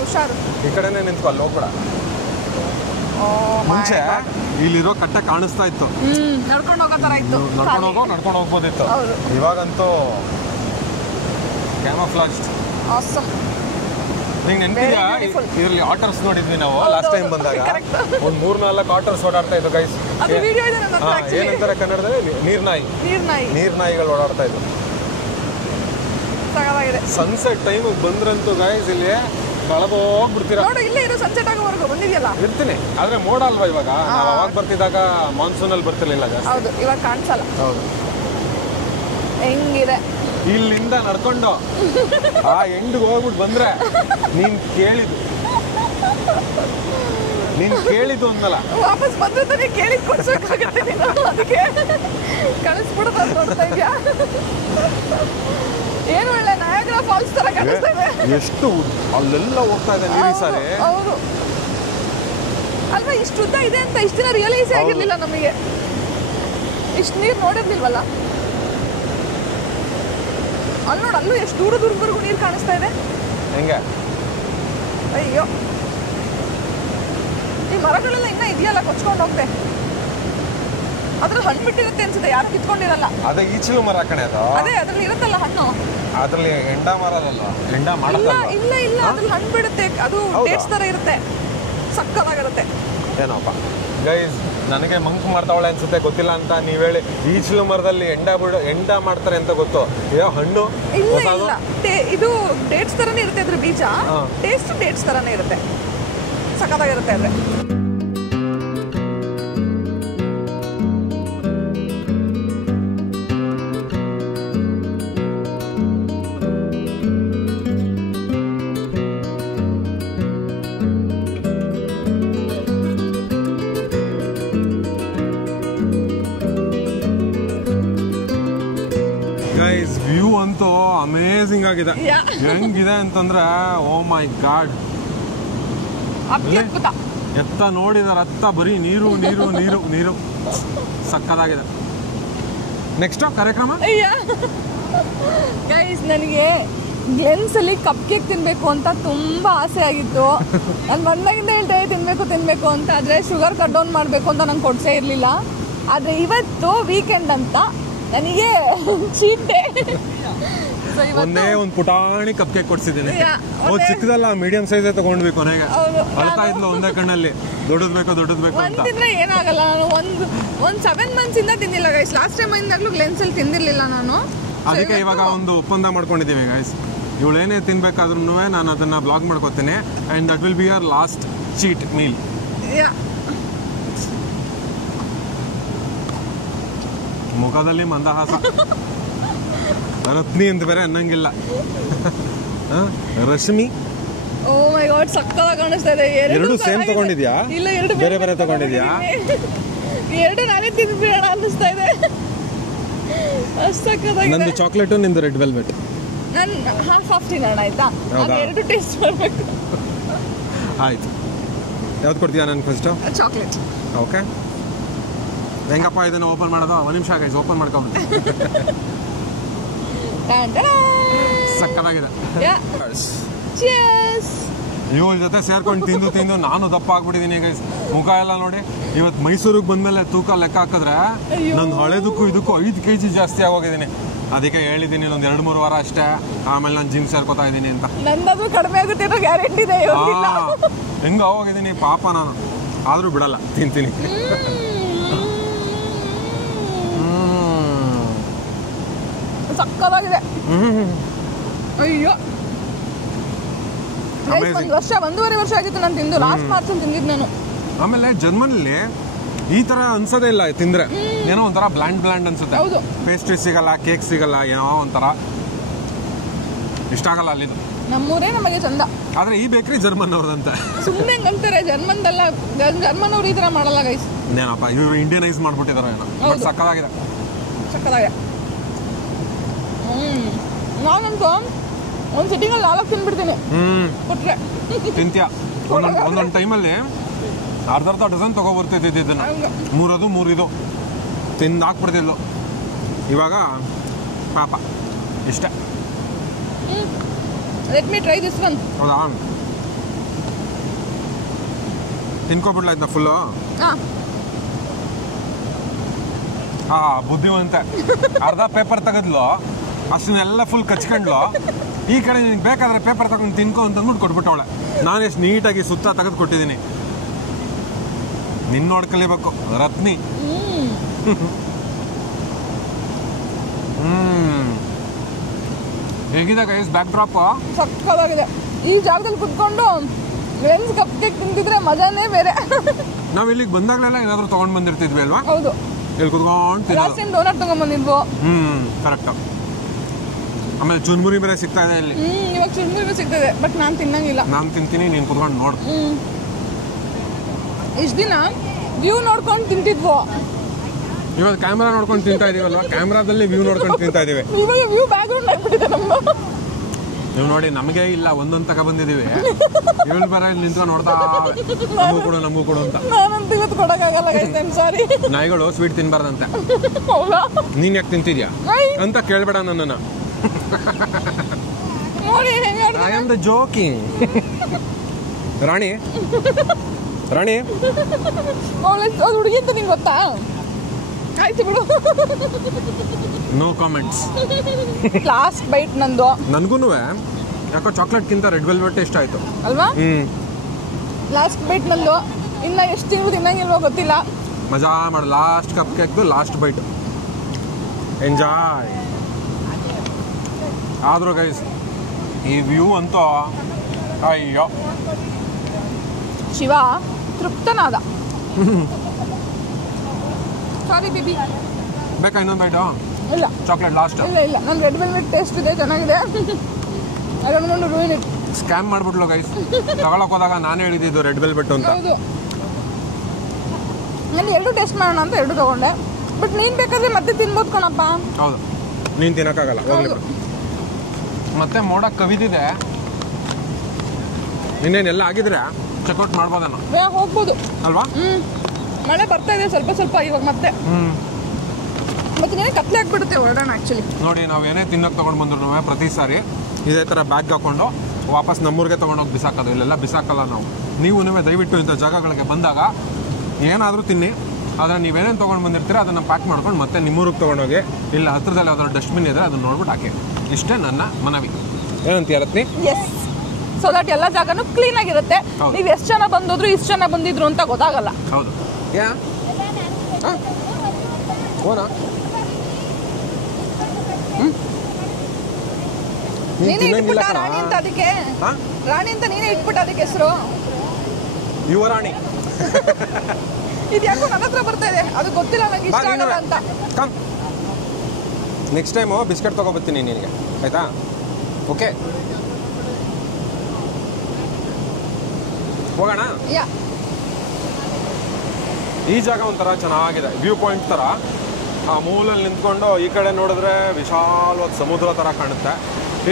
ಹುಷಾರು, ಈ ಕಡೆನೇ ನಿಂತ್ಕೊ, ಅಲ್ಲಿ ಹೋಗ್ಬೇಡ. ಮುಂಚೆ ಇಲ್ಲಿರೋ ಕಟ್ಟೆ ಕಾಣಿಸ್ತಾ ಇತ್ತು, ನಡ್ಕೊಂಡು ಹೋಗೋ ತರ ಇತ್ತು. ನಡ್ಕೊಂಡು ಹೋಗ್ಬೋದಿತ್ತು. ಇವಾಗಂತೂ ಕ್ಯಾಮಫ್ಲಾಜ್. ನಿಂಗೆ ನೆನಪಿದೆಯಾ? ಇದರಲ್ಲಿ ಆಟರ್ಸ್ ನೋಡಿದ್ವಿ ನಾವು ಲಾಸ್ಟ್ ಟೈಮ್ ಬಂದಾಗ. ಒಂದು 3-4 ಆಟರ್ಸ್ ಓಡಾಡ್ತಾ ಇದ್ವು ಗೈಸ್. ಏನಂತಾರೆ ಕನ್ನಡದಲ್ಲಿ? ನೀರ್ನಾಯಿಗಳು ಓಡಾಡ್ತಾ ಇದ್ವು. ಸನ್ಸೆಟ್ ಟೈಮ್ ಬಂದ್ರಂತೂ ಗೈಸ್ ಇಲ್ಲಿ ಕಳೆದೋಗ್ಬಿಡ್ತೀರಾ. ಇಲ್ಲೇ ಇರೋ ಸನ್ಸೆಟ್ ಆಗೋವರೆಗೂ ಬಂದಿದೆಯಲ್ಲ. ಇರ್ತೀನಿ, ಆದ್ರೆ ಮೋಡ ಅಲ್ವಾ ಇವಾಗ. ನಾವು ಅವಾಗ ಬರ್ತಿದ್ದಾಗ ಮಾನ್ಸೂನ್ ಅಲ್ಲಿ ಬರ್ತಿರ್ಲಿಲ್ಲ ಜಾಸ್ತಿ. ಹೌದು, ಇವಾಗ ಕಾಣಿಸಲ್ಲ. ಹೌದು, ಹೆಂಗಿದೆ ಇಲ್ಲಿಂದ ನಡ್ಕೊಂಡು ಆ ಎಂಡ್ಗೆ ಹೋಗ್ಬಿಟ್ಟು ಬಂದ್ರೆ ನೀನ್ ಕೇಳಿದ್ದು ನೀನು ಕೇಳಿದ್ದು ಅಂದಲ್ಲ. ವಾಪಸ್ ಬಂದ್ರೆ ತಾನೇ ಕೇಳಿದ್ ಕೊಡ್ಸೋಕ್ಕಾಗತ್ತೆ ನೀನು, ಅದಕ್ಕೆ ಕಳಿಸ್ಬಿಡೋದು ಅಂತ ನೋಡ್ತಾ ಇದೆಯಾ? ಏನು ಒಳ್ಳೆ ನಯಾಗ್ರಾ ಫಾಲ್ಸ್ ತರ ಕಾಣಿಸ್ತಾ ಇದೆ. ಎಷ್ಟು ಅಲ್ಲೆಲ್ಲ ಹೋಗ್ತಾ ಇದೆ ನೀರು ಸಾರಿ. ಹೌದು ಅಲ್ವಾ, ಇಷ್ಟು ಉದ್ದ ಇದೆ ಅಂತ ಇಷ್ಟು ದಿನ ರಿಯಲೈಸ್ ಆಗಿರ್ಲಿಲ್ಲ ನಮಗೆ. ಇಷ್ಟು ನೀರು ನೋಡಿರ್ಲಿಲ್ವಲ್ಲ. ಅಲ್ಲಿ ನೋಡು, ಅಲ್ಲೂ ಎಷ್ಟು ದೂರದವರೆಗೂ ನೀರು ಕಾಣಿಸ್ತಾ ಇದೆ. ಹೆಂಗೆ? ಅಯ್ಯೋ, ಈ ಮರಗಳೆಲ್ಲ ಇನ್ನೂ ಇದೆಯಲ್ಲ, ಕೊಚ್ಕೊಂಡು ಹೋಗ್ತೆ. ಅದ್ರಲ್ಲಿ ಹಣ್ಣು ಬಿಟ್ಟಿರುತ್ತೆ ಅನ್ಸುತ್ತೆ, ಯಾರು ಕಿತ್ಕೊಂಡಿರಲ್ಲ. ಅದೇ ಈಚಲು ಮರ ಕಣೆ ಅದು. ಅದೇ ಅದ್ರಲ್ಲಿ ಇರುತ್ತಲ್ಲ ಹಣ್ಣು. ಅದ್ರಲ್ಲಿ ಎಂಡ ಮರದಲ್ಲ, ಎಂಡ ಇಲ್ಲ ಮಾಡಲ್ಲ. ಇಲ್ಲ ಇಲ್ಲ, ಅದ್ರಲ್ಲಿ ಹಣ್ಣು ಬಿಡುತ್ತೆ. ಅದು ಡೇಟ್ಸ್ ತರ ಇರುತ್ತೆ, ಸಕ್ಕತ್ತಾಗಿರುತ್ತೆ. ಏನೋಪ್ಪ ಗೈಸ್, ನನಗೆ ಮಂಕ್ ಮಾಡ್ತಾವಳೆ ಅನ್ಸುತ್ತೆ, ಗೊತ್ತಿಲ್ಲ ಅಂತ ನೀವು ಹೇಳಿ. ಈಚಲು ಮರದಲ್ಲಿ ಎಂಡ ಮಾಡ್ತಾರೆ ಅಂತ ಗೊತ್ತು. ಯಾವ ಹಣ್ಣು? ಇಲ್ಲ ಇಲ್ಲ, ಇದು ಡೇಟ್ಸ್ ತರನೇ ಇರುತ್ತೆ. ಅದ್ರ ಬೀಜ ಟೇಸ್ಟ್ ಡೇಟ್ಸ್ ತರನೇ ಇರುತ್ತೆ, ಸಕ್ಕತ್ತಾಗಿರುತ್ತೆ. ಅದ್ರೆ ವ್ಯೂ ಅಂತೂ ಅಮೇಝಿಂಗ್ ಆಗಿದೆ. ಹೆಂಗಿದೆ ಅಂತಂದ್ರೆ ಓ ಮೈ ಗಾಡ್, ಎತ್ತ ನೋಡಿದಾರೆ ಅತ್ತ ಬರೀ ನೀರು ನೀರು ನೀರು ನೀರು, ಸಕ್ಕತ್ತಾಗಿದೆ. ನೆಕ್ಸ್ಟ್ ಕಾರ್ಯಕ್ರಮ ಗೈಸ್, ನನಗೆ ಗ್ಲೆನ್ಸ್ ಅಲ್ಲಿ ಕಪ್ ಕೇಕ್ ತಿನ್ಬೇಕು ಅಂತ ತುಂಬಾ ಆಸೆ ಆಗಿತ್ತು. ನಾನು ಬಂದಾಗಿಂದ ಹೇಳ್ತಾ ತಿನ್ಬೇಕು ಅಂತ. ಆದ್ರೆ ಶುಗರ್ ಕಟ್ ಡೌನ್ ಮಾಡ್ಬೇಕು ಅಂತ ನಂಗೆ ಕೊಡ್ಸೇ ಇರ್ಲಿಲ್ಲ. ಆದ್ರೆ ಇವತ್ತು ವೀಕೆಂಡ್ ಅಂತ ನನಗೆ ಚೀಟ್ ಡೇ. ಒಂದೇ ಒಂದು ಪುಟಾಣಿ ಕಪ್ ಕೇಕ್ ಕೊಡ್ಸಿದ್ದೀನಿ. ಚಿಕ್ಕದಲ್ಲ, ಮೀಡಿಯಂ ಸೈಜ್ ತಗೊಂಡ್ವಿ. ಕೊನೆಗೆ ಅಳ್ತಾ ಇದ್ಲು ಒಂದೇ ಕಣ್ಣಲ್ಲಿ, ದೊಡ್ಡದ್ ಬೇಕು ಅಂತ. ತಿಂದ್ರೆ ಏನಾಗಲ್ಲ. ನಾನು ಒಂದು 7 months ಇಂದ ತಿಂದಿಲ್ಲ ಗೈಸ್. ಲಾಸ್ಟ್ ಟೈಮ್ ಇಂದಾಗ್ಲೂ ಗ್ಲೆನ್ಸ್ ಅಲ್ಲಿ ತಿಂದಿರ್ಲಿಲ್ಲ ನಾನು. ಅದಕ್ಕೆ ಇವಾಗ ಒಂದು ಒಪ್ಪಂದ ಮಾಡ್ಕೊಂಡಿದ್ದೀವಿ ಗೈಸ್. ಇವಳು ಏನೇ ತಿನ್ಬೇಕಾದ್ರೂ ನಾನು ಅದನ್ನ ಬ್ಲಾಗ್ ಮಾಡ್ಕೋತೀನಿ. And that will be our last cheat meal. ಮುಖದಲ್ಲಿ ಮಂದಹಾಸ. ರತ್ನಿ ಅಂತ ಬೇರೆ ಅನ್ನಂಗಿಲ್ಲ. ರಶ್ಮಿ, ಓ ಮೈ ಗಾಡ್, ಸಕ್ಕತ್ತಾಗಿ ಕಾಣಿಸ್ತಾ ಇದೆ. ಎರಡು ಸೇಮ್ ತಗೊಂಡಿದ್ಯಾ? ಇಲ್ಲ, ಎರಡು ಬೇರೆ ಬೇರೆ ತಗೊಂಡಿದ್ಯಾ? ಎರಡು ನಾನೇ ತಿಂದ್ಬಿಡೋಣ ಅನ್ನಿಸ್ತಾ ಇದೆ. ಅಷ್ಟು ಸಕ್ಕತ್ತಾಗಿದೆ. ನಂದು ಚಾಕ್ಲೇಟ್, ನಿಂದು ರೆಡ್ ವೆಲ್ವೆಟ್. ನಾನು ಹಾಫ್ ತಿನ್ನೋಣ ಆಯ್ತಾ? ಎರಡು ಟೇಸ್ಟ್ ಮಾಡಬೇಕು. ಆಯ್ತು, ಯಾವ್ದು ಕೊಡ್ತೀಯಾ? ನನ್ಗೆ ಫಸ್ಟ್ ಚಾಕ್ಲೇಟ್. ಓಕೆ, ಹೆಂಗಪ್ಪ ಇದನ್ನು ಓಪನ್ ಮಾಡೋದು? ಒಂದು ನಿಮಿಷ ಗೈಸ್, ಓಪನ್ ಮಾಡ್ಕೊಂಡು. ಸಕ್ಕತ್ತಾಗಿದೆ. ಇವಳ ಜೊತೆ ಸೇರ್ಕೊಂಡು ತಿಂದು ನಾನು ದಪ್ಪ ಆಗ್ಬಿಟ್ಟಿದ್ದೀನಿ ಗೈಸ್. ಮುಖ ಎಲ್ಲ ನೋಡಿ. ಇವತ್ತು ಮೈಸೂರಿಗೆ ಬಂದ್ಮೇಲೆ ತೂಕ ಲೆಕ್ಕ ಹಾಕಿದ್ರೆ ನನ್ನ ಹಳೆದಕ್ಕೂ ಇದಕ್ಕೂ 5 kg ಜಾಸ್ತಿ ಆಗೋಗಿದ್ದೀನಿ. ಅದಕ್ಕೆ ಹೇಳಿದ್ದೀನಿ ಇನ್ನೊಂದು 2-3 ವಾರ ಅಷ್ಟೇ, ಆಮೇಲೆ ನಾನು ಜಿಮ್ ಸೇರ್ಕೋತಾ ಇದ್ದೀನಿ ಅಂತ. ನನ್ನದು ಕಡಿಮೆ ಆಗುತ್ತೆ ಅನ್ನೋ ಗ್ಯಾರಂಟಿ ಇದೆ. ಹೆಂಗ ಹೋಗಿದ್ದೀನಿ ಪಾಪ ನಾನು, ಆದ್ರೂ ಬಿಡಲ್ಲ, ತಿಂತೀನಿ. ಸಕ್ಕತ್ತಾಗಿದೆ. ಅಯ್ಯೋ, 1.5 ವರ್ಷ ಆಗಿತ್ತು ನಾನು ತಿಂದು. ಲಾಸ್ಟ್ ಮಾರ್ಚ್ ತಿಂದಿದ್ದು ನಾನು. ಆಮೇಲೆ ಜರ್ಮನಿಲಿ ಈ ತರ ಅನ್ಸೋದೇ ಇಲ್ಲ ತಿಂದ್ರೆ. ಏನೋ ಒಂಥರ ಬ್ಲ್ಯಾಂಡ್ ಅನ್ಸುತ್ತೆ. ಪೇಸ್ಟ್ರಿ ಸಿಗಲ್ಲ, ಕೇಕ್ ಸಿಗಲ್ಲ, ಏನೋ ಒಂಥರ ಇಷ್ಟ ಆಗಲ್ಲ ಅಲ್ಲಿದು. ನಮ್ಮೂರೇ ನಮಗೆ ಚಂದ. ಆದ್ರೆ ಈ ಬೇಕ್ರಿ ಜರ್ಮನ್ ಅವ್ರದಂತೆ. ಸುಮ್ಮನೆ ಅಂತಾರೆ, ಜರ್ಮನ್ದಲ್ಲ. ಜರ್ಮನ್ ಅವ್ರು ಈ ತರ ಮಾಡಲ್ಲ ಗೈಸ್. ಏನಪ್ಪ ಇವರು ಇಂಡಿಯನೈಸ್ ಮಾಡ್ಬಿಟ್ಟಿದಾರ ಏನೋ. ಸಕ್ಕತ್ತಾಗಿದೆ. ನಾನಂತೂ ಒಂದು ಸಿಟ್ಟಿಂಗಲ್ಲಿ 4 ತಿನ್ಬಿಡ್ತೀನಿ. ಕೊಟ್ರೆ ತಿಂತ್ಯ. ಒಂದೊಂದು ಟೈಮಲ್ಲಿ ಅರ್ಧ ಡಜನ್ ತಗೊಬರ್ತಿದ್ದೆ. ಇದನ್ನ 3 ಇದು ತಿಂದು ಹಾಕ್ಬಿಡ್ತಿದ್ಲು. ಇವಾಗ ಪಾಪ ಇಷ್ಟ. Let me try this one. ಹೌದಾ, ತಿನ್ಕೊಬಿಡ್ಲ ಇದ್ದ ಫುಲ್ಲು. ಬುದ್ಧಿವಂತೆ. ಅರ್ಧ ಪೇಪರ್ ತೆಗೆದ್ಲು, ಅಷ್ಟನ್ನೆಲ್ಲ ಫುಲ್ ಕಚ್ಕೊಂಡ್ಲು. ಈ ಕಡೆ ನಿನಗೆ ಬೇಕಾದ್ರೆ ಪೇಪರ್ ತಗೊಂಡು ತಿನ್ಕೊ ಅಂತಂದ್ಬಿಟ್ಟು ಕೊಟ್ಬಿಟ್ಟವಳೆ. ನಾನು ಎಷ್ಟು ನೀಟಾಗಿ ಸುತ್ತ ತೆಗೆದು ಕೊಟ್ಟಿದ್ದೀನಿ. ನಿನ್ನ ನೋಡಿ ಕಲಿಬೇಕು ರತ್ನಿ. ಹೇಗಿದೆ ಗೈಸ್ ಬ್ಯಾಕ್ ಡ್ರಾಪ್? ಸಕ್ಕತ್ತಾಗಿದೆ. ಈ ಜಾಗದಲ್ಲಿ ಕುತ್ಕೊಂಡು ಫ್ರೆಂಡ್ಸ್ ಕಪ್ ಕೇಕ್ ತಿಂತಿದ್ರೆ ಮಜಾನೇ ಬೇರೆ. ನಾವ್ ಇಲ್ಲಿಗೆ ಬಂದಾಗಲೆಲ್ಲ ಏನಾದ್ರು ತಗೊಂಡ್ ಬಂದಿರ್ತಿದ್ವಿ ಅಲ್ವಾ? ಹೌದು, ಇಲ್ಲಿ ಕುತ್ಕೊಂಡು ಲಾಸ್ಟ್ ಟೈಮ್ ಡೋನಟ್ ತಗೊಂಡ್ ಬಂದಿದ್ವು. ಕರೆಕ್ಟ್. ಆಮೇಲೆ ಚುನ್ಮುರಿ ಬೇರೆ ಸಿಗ್ತಾ ಇದೆ ಇಲ್ಲಿ. ಇವಾಗ ಚುನ್ಮುರಿ ಸಿಗ್ತದೆ, ಬಟ್ ನಾನು ತಿನ್ನಂಗಿಲ್ಲ. ನಾನು ತಿಂತೀನಿ, ನೀನು ಕುತ್ಕೊಂಡು ನೋಡು. ಇಷ್ಟು ದಿನ ವ್ಯೂ ನೋಡ್ಕೊಂಡು ತಿಂತಿದ್ವು, ಇವಾಗ ಕ್ಯಾಮ್ರಾ ನೋಡ್ಕೊಂಡು ತಿಂತಾ ಇದೀವಲ್ವಾ, ಕ್ಯಾಮ್ರಾದಲ್ಲಿ ವ್ಯೂ ನೋಡ್ಕೊಂಡು ತಿಂತಾ ಇದೀವಿ. ಇವಾಗ ವ್ಯೂ ಬ್ಯಾಕ್ ಗ್ರೌಂಡ್ ಆಗ್ಬಿಟ್ಟಿದೆ ನಮ್ದು. ನೀವು ನೋಡಿ ನಮಗೆ ಇಲ್ಲ ಒಂದೊಂದು ತಗ ಬಂದಿದೀವಿ, ಇವಳು ಬೇರೆ ನಿಂತ್ಕೊಂಡು ನೋಡ್ತಾ ನಮಗೂ ಕೊಡು ಅಂತ. ನಾನಂತ ಇವತ್ತು ಕೊಡಕ್ಕಾಗಲ್ಲ ಗೈಸ್, ಐ ಸಾರಿ. ನಾಯಿಗಳು ಸ್ವೀಟ್ ತಿನ್ಬಾರ್ದಂತೆ. ಹೌದಾ? ನೀನ್ ಯಾಕೆ ತಿಂತಿದ್ಯಾ ಅಂತ ಕೇಳ್ಬೇಡ ನನ್ನನ್ನ. ನೋಡಿ ಐ ಆಮ್ ದ ಜೋಕಿಂಗ್. ರಾಣಿ ಅದು ಹುಡುಗಿ ಅಂತ ನಿಂಗೆ ಗೊತ್ತಾ? ಆಯ್ತು ಬಿಡು. No comments. ಲಾಸ್ಟ್ ಬೈಟ್ ನಂದು. ನನ್ಗೂ ಯಾಕೋ ಚಾಕ್ಲೇಟ್ಗಿಂತ ರೆಡ್ ವೆಲ್ವೆಟ್ ಇಷ್ಟ ಆಯ್ತು ಅಲ್ವಾ? ಲಾಸ್ಟ್ ಬೈಟ್ ನಂದು. ಇನ್ನ ಎಷ್ಟು ತಿಂಗಳು ತಿನ್ನಂಗಿಲ್ವೋ ಗೊತ್ತಿಲ್ಲ. ಮಜಾ ಮಾಡಿ ಲಾಸ್ಟ್ ಕಪ್ ಕೇಕ್ದು ಲಾಸ್ಟ್ ಬೈಟ್ ಎಂಜಾಯ್. ಆದ್ರೂ ಗೈಸ್ ಈ ವ್ಯೂ ಅಂತೂ ಅಯ್ಯೋ. ಶಿವ ತೃಪ್ತನಾದ. Sorry baby. ಬೇಕಾ ಇನ್ನೊಂದು ಬೈಟು? ಇಲ್ಲ ಚಾಕ್ಲೇಟ್ ಲಾಸ್ಟ್. ಇಲ್ಲ ನನ್ನ ರೆಡ್ ವೆಲ್ವೆಟ್ ಟೇಸ್ಟ್ ಇದೆ, ಚೆನ್ನಾಗಿದೆ. I don't want to ruin it. Scam ಮಾಡ್ಬಿಟ್ಲು ಗೈಸ್. ತಗೊಳಕ್ ಹೋದಾಗ ನಾನು ಹೇಳಿದ್ದು ರೆಡ್ ವೆಲ್ವೆಟ್ ಅಂತ. ಹೌದು, ನಾನು ಎರಡು ಟೇಸ್ಟ್ ಮಾಡೋಣ ಅಂತ ಎರಡು ತಗೊಂಡೆ. ಬಟ್ ನೀನ್ ಬೇಕಾದ್ರೆ ಮತ್ತೆ ತಿನ್ಬೋದು ಕಣಪ್ಪ. ಹೌದು, ನೀನ್ ತಿನ್ನಕ್ಕಾಗಲ್ಲ. ಮತ್ತೆ ಮೋಡ ಕವಿದಿದೆ, ಇನ್ನೇನೆಲ್ಲ ಆಗಿದ್ರೆ ಚೆಕ್ಔಟ್ ಮಾಡ್ಬೋದೇನೋ. ಹೋಗ್ಬೋದು ಅಲ್ವಾ? ಮಳೆ ಬರ್ತಾ ಇದೆ ಸ್ವಲ್ಪ ಸ್ವಲ್ಪ ಇವಾಗ ಮತ್ತೆ. ಮತ್ತೆ ಕತ್ಲೆ ಆಗ್ಬಿಡುತ್ತೆ ಹೊರಡೋಣ. ಆಕ್ಚುಲಿ ನೋಡಿ, ನಾವು ಏನೇ ತಿನ್ನಕ್ಕೆ ತಗೊಂಡು ಬಂದ್ರು ಪ್ರತಿ ಸಾರಿ ಇದೇ ತರ ಬ್ಯಾಗ್ ಹಾಕೊಂಡು ವಾಪಸ್ ನಮ್ಮೂರಿಗೆ ತಗೊಂಡೋಗಿ ಬಿಸಾಕೋದು. ಇಲ್ಲೆಲ್ಲ ಬಿಸಾಕಲ್ಲ ನಾವು. ನೀವು ದಯವಿಟ್ಟು ಇಂಥ ಜಾಗಗಳಿಗೆ ಬಂದಾಗ ಏನಾದರೂ ತಿನ್ನಿ, ಆದರೆ ನೀವೇನೇನು ತೊಗೊಂಡು ಬಂದಿರ್ತೀರ ಅದನ್ನು ಪ್ಯಾಕ್ ಮಾಡ್ಕೊಂಡು ಮತ್ತೆ ನಿಮ್ಮೂರಿಗೆ ತೊಗೊಂಡೋಗಿ, ಇಲ್ಲ ಹತ್ರದಲ್ಲಿ ಯಾವ್ದಾದ್ರು ಡಸ್ಟ್ಬಿನ್ ಇದ್ರೆ ಅದನ್ನ ನೋಡ್ಬಿಟ್ಟು ಹಾಕಿ. ಇಷ್ಟೇ ನನ್ನ ಮನವಿ. ಏನಂತೀಯ ರತ್ನಿ? ಎಸ್, ಸೊ ದಟ್ ಎಲ್ಲ ಜಾಗನೂ ಕ್ಲೀನ್ ಆಗಿರುತ್ತೆ. ನೀವು ಎಷ್ಟು ಜನ ಬಂದಿದ್ರು ಇಷ್ಟು ಜನ ಬಂದಿದ್ರು ಅಂತ ಗೊತ್ತಾಗಲ್ಲ. ಹೌದು. ಯಾ ಓನಾ ನೀನೇ ಇಟ್ಬಿಟ್ಟ ರಾಣಿ ಅಂತ ಅದಕ್ಕೆ. ರಾಣಿ ಅಂತ ನೀನೇ ಇಟ್ಬಿಟ್ಟ ಅದಕ್ಕೆ ಹೆಸರು. ಯುವರಾಣಿ. ಇದು ಯಾಕೋ ನನ್ನ ಹತ್ರ ಬರ್ತಾ ಇದೆ, ಅದು ಗೊತ್ತಿಲ್ಲ ನಂಗೆ ಇಷ್ಟ ಆಗಲ್ಲ ಅಂತ. ನೆಕ್ಸ್ಟ್ ಟೈಮು ಬಿಸ್ಕೆಟ್ ತಗೋಬರ್ತೀನಿ ನಿನಗೆ, ಆಯ್ತಾ? ಓಕೆ, ಹೋಗೋಣ. ಈ ಜಾಗ ಒಂಥರ ಚೆನ್ನಾಗಿದೆ, ವ್ಯೂ ಪಾಯಿಂಟ್ ಥರ. ಆ ಮೂಲಲ್ಲಿ ನಿಂತ್ಕೊಂಡು ಈ ಕಡೆ ನೋಡಿದ್ರೆ ವಿಶಾಲವಾದ ಸಮುದ್ರ ಥರ ಕಾಣುತ್ತೆ.